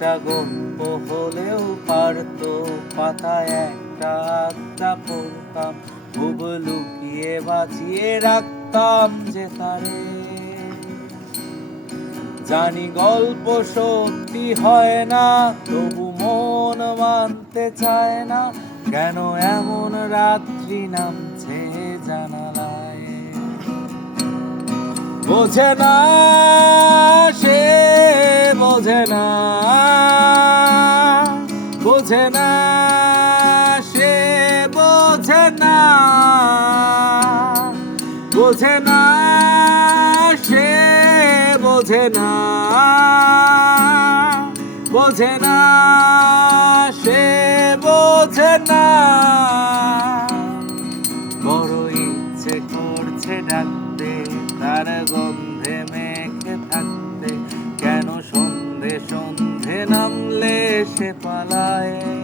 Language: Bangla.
একটা গল্প হলেও পারতো, পাতায় একটা আড্ডা পড়তাম। খুব লুকিয়ে বাঁচিয়ে রাখতাম যে তারে। জানি গল্প সত্যি হয় না, তবু মন মানতে চায় না। কেন এমন রাত্রি নামছে জানালায়? বোঝে না, সে বোঝে না। বোঝে না, সে বোঝে না। বোঝে না, সে বোঝে না। বোঝে না, সে বোঝে না। বড় ইচ্ছে করছে ডাকতে, তার গন্ধে দেশে পালায়।